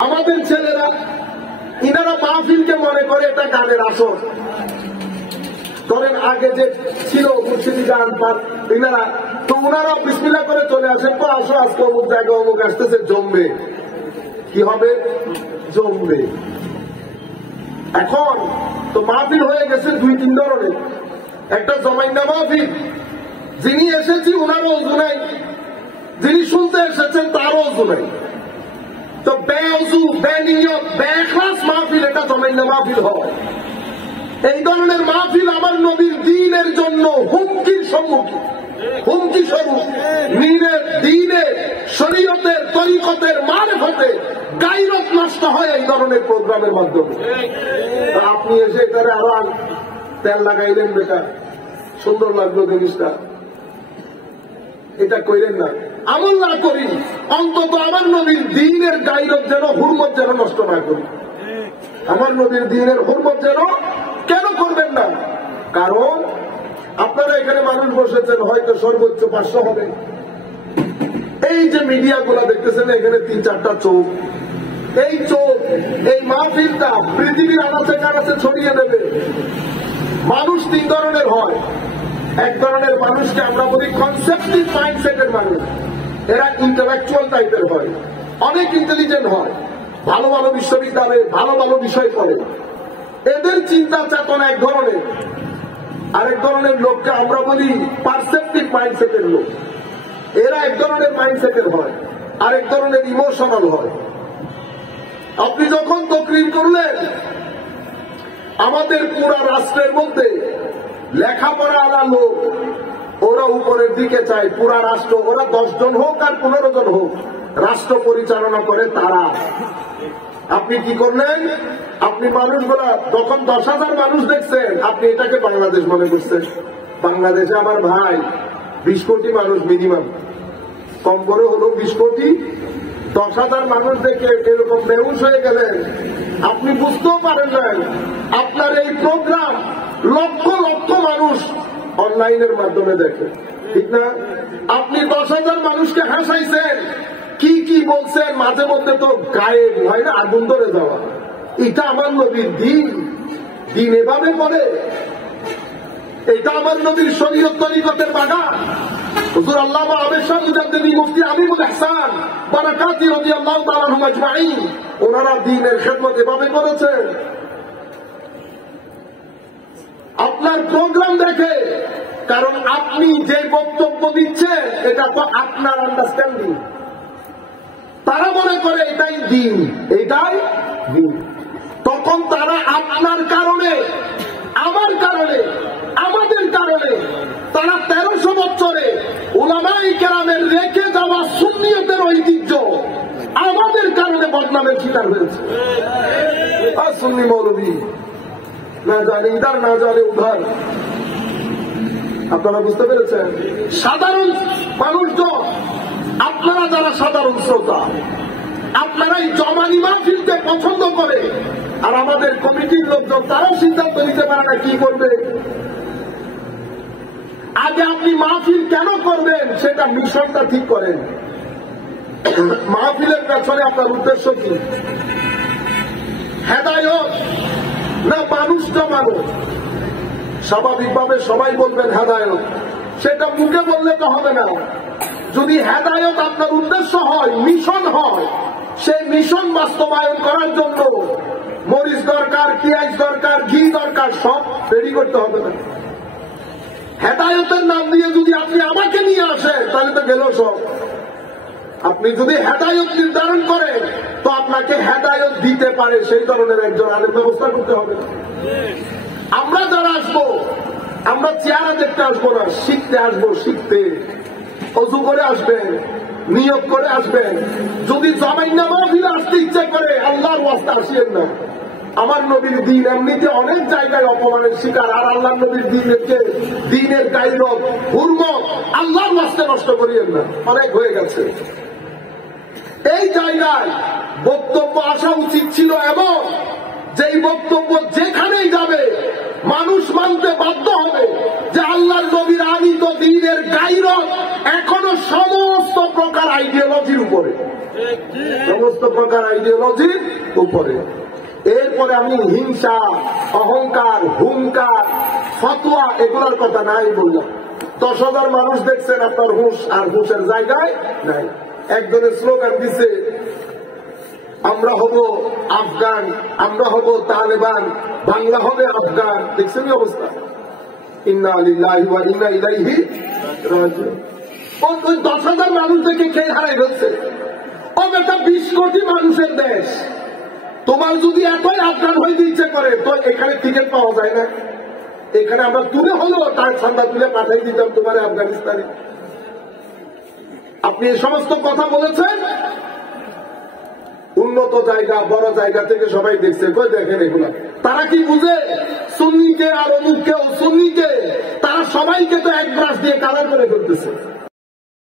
আমাদের ছেলেরা ইনারা মাহফিলকে মনে করে এটা গানের আসর। ধরেন আগে যে ছিল মুর্শিদি গান পাঠ ইনারা, তো ওনারা বিসমিল্লাহ করে চলে আসেন, তো আসো আজকে অমুক জায়গায় অমুক আসতেছে, জমবে। কি হবে? জমবে। এখন তো মাহফিল হয়ে গেছে দুই তিন ধরনের। একটা জমাইনা মাহফিল, যিনি এসেছি ওনারও অজু নাই, যিনি শুনতে এসেছেন তারও অজু নাই। তো বেউজু বেনিয়ত বেখলাস মাহফিল এটা জমাইনা মাহফিল হয়। এই ধরনের মাহফিল আমার নবীর দ্বীনের জন্য হুমকির সম্মুখীন, হুমকি স্বরূপ। দ্বীনের শরীয়তের তরিকতের মারফতে গায়রত নষ্ট হয় এই ধরনের প্রোগ্রামের মাধ্যমে। আপনি এসে এটারে আবার তেল লাগাইলেন, বেকার সুন্দর লাগলো জিনিসটা, এটা কইলেন না। আমল না করি, অন্তত আমার নবীর দ্বীনের গায়রত যেন, হুরমত যেন নষ্ট না করি। আমার নবীর দ্বীনের হুরমত যেন কেন করবেন না? কারণ আপনারা এখানে মানুষ বসেছেন, হয়তো সর্বোচ্চ 500 হবে। এই যে মিডিয়া গুলা দেখতেছেন, এখানে 3-4টা চোখ। এই চোখ এই মাহফিলটা পৃথিবীর আনাচে কানাচে ছড়িয়ে দেবে। মানুষ 3 ধরনের হয়। এক ধরনের মানুষকে আমরা বলি কনসেপ্টিভ মাইন্ডসেটের মানুষ, এরা ইন্টেলেকচুয়াল টাইপের হয়, অনেক ইন্টেলিজেন্ট হয়, ভালো ভালো বিশ্ববিদ্যালয়ে ভালো ভালো বিষয় পড়ে, এদের চিন্তা চেতনা এক ধরনের। আরেক ধরনের লোককে আমরা বলি পারসেপটিভ মাইন্ডসেটের লোক, এরা এক ধরনের মাইন্ডসেটের হয়, আরেক ধরনের ইমোশনাল হয়। আপনি যখন তকরির করলেন, আমাদের পুরা রাষ্ট্রের মধ্যে লেখাপড়া আলা লোক ওরা উপরের দিকে চায়, পুরা রাষ্ট্র, ওরা 10 জন হোক আর 15 জন হোক, রাষ্ট্র পরিচালনা করে তারা। আপনি কি করলেন? আপনি মানুষগুলা তখন 10,000 মানুষ দেখছেন, আপনি এটাকে বাংলাদেশ মনে করছেন। বাংলাদেশে আমার ভাই 20 কোটি মানুষ মিনিমাম, কম করে হলো 20 কোটি। 10,000 মানুষ দেখে এরকম বেহুশ হয়ে গেলেন, আপনি বুঝতেও পারেন না। আপনার এই প্রোগ্রাম লক্ষ লক্ষ মানুষ অনলাইনের মাধ্যমে দেখে, ঠিক না? আপনি 10,000 মানুষকে হাসাইছেন, কি কি বলছেন, মাঝে মধ্যে তো গায়ে হয় না আগুন ধরে যাওয়া। এটা আমার নবীর দ্বীন, দ্বীন এভাবে করে? এটা আমার নবীর শরীয়ত তরিকতের বাগান। হুজুর আল্লামা আবেদ শাহ মুজাদ্দিদি মুফতি আমিনুল ইহসান বারাকাতি রাদিয়াল্লাহু তাআলা আনহুম আজমাইন, ওনারা দ্বীনের খেদমত এভাবে করেছেন। আপনার প্রোগ্রাম দেখে, কারণ আপনি যে বক্তব্য দিচ্ছেন এটা তো আপনার আন্ডারস্ট্যান্ডিং। তারা মনে করে এটাই দ্বীন, এটাই দ্বীন। তখন তারা আপনার কারণে, আমার কারণে, আমাদের কারণে, তারা 1300 বছরে উলামায়ে কেরামের রেখে যাওয়া সুন্নিয়তের ঐতিহ্য আমাদের কারণে বদনামের শিকার হয়েছে। আর সুন্নি মৌলবী না জানে ইধার, না জানে উধার। আপনারা বুঝতে পেরেছেন? সাধারণ মানুষজন, আপনারা যারা সাধারণ শ্রোতা, আপনারা এই জমানি মাহফিলকে পছন্দ করে, আর আমাদের কমিটির লোকজন তারাও সিদ্ধান্ত নিতে পারে না কি করবে। আগে আপনি মাহফিল কেন করবেন সেটা মিশনটা ঠিক করেন। মাহফিলের পেছনে আপনার উদ্দেশ্য কি? হেদায়ত না মানুষ জমানো? স্বাভাবিকভাবে সবাই বলবেন হেদায়ত, সেটা মুখে বললে তো হবে না। যদি হেদায়ত আপনার উদ্দেশ্য হয়, মিশন হয়, সেই মিশন বাস্তবায়ন করার জন্য মরিচ দরকার, পেঁয়াজ দরকার, ঘি দরকার, সব রেডি করতে হবে না। হেদায়তের নাম দিয়ে যদি আপনি আমাকে নিয়ে আসেন, তাহলে তো গেল সব। আপনি যদি হেদায়ত নির্ধারণ করেন, তো আপনাকে হেদায়ত দিতে পারে সেই ধরনের একজন আলেম ব্যবস্থা করতে হবে। আমরা যারা আসবো, আমরা চেহারা দেখতে আসবো না, শিখতে আসবো। শিখতে অজু করে আসবেন, নিয়ত করে আসবেন। যদি জামাইনা মাহফিলে আসতে ইচ্ছা করে, আল্লাহর ওয়াস্তে আসিয়েন না। আমার নবীর দ্বীন এমনিতে অনেক জায়গায় অপমানের শিকার, আর আল্লাহ নবীর দ্বীনের গায়রত, হুরমত আল্লাহর ওয়াস্তে নষ্ট করিয়েন না, অনেক হয়ে গেছে। এই জায়গায় বক্তব্য আসা উচিত ছিল এমন যেই বক্তব্য যেখানেই যাবে মানুষ মানতে বাধ্য হবে যে আল্লাহর নবীর আনিত দ্বীনের গায়রত এখনো সমস্ত প্রকার আইডিওলজির উপরে। সমস্ত প্রকার আইডিওলজির উপরে। এরপরে আমি হিংসা, অহংকার, হুঙ্কার, ফতোয়া এগুলোর কথা নাই বললাম। 10,000 মানুষ দেখছেন, আপনার হুঁশ আর হুঁশের জায়গায় নাই। একজনের স্লোগান দিছে, আমরা হব আফগান, আমরা হব তালেবান, বাংলা হবে আফগান। দেখছেন অবস্থা? ইন্না লিল্লাহি ওয়া ইন্না ইলাইহি রাজিউন। ওই 10,000 মানুষ দেখে খেয়ে হারাই হচ্ছে। ও একটা 20 কোটি মানুষের দেশ। তোমার যদি এতই আফগান হইতে ইচ্ছে করে তো এখানে টিকিট পাওয়া যায় না। এখানে আমরা তুলে হলো তার ঠান্ডা তুলে পাঠাই দিতাম তোমার আফগানিস্তানে। আপনি এই সমস্ত কথা বলেছেন, উন্নত জায়গা, বড় জায়গা থেকে সবাই দেখছে, কই দেখেন এগুলা। তারা কি বুঝে সুন্নিকে আর অমুককে ও সুন্নিকে? তারা সবাইকে তো এক ব্রাশ দিয়ে কালার করে ফেলতেছে।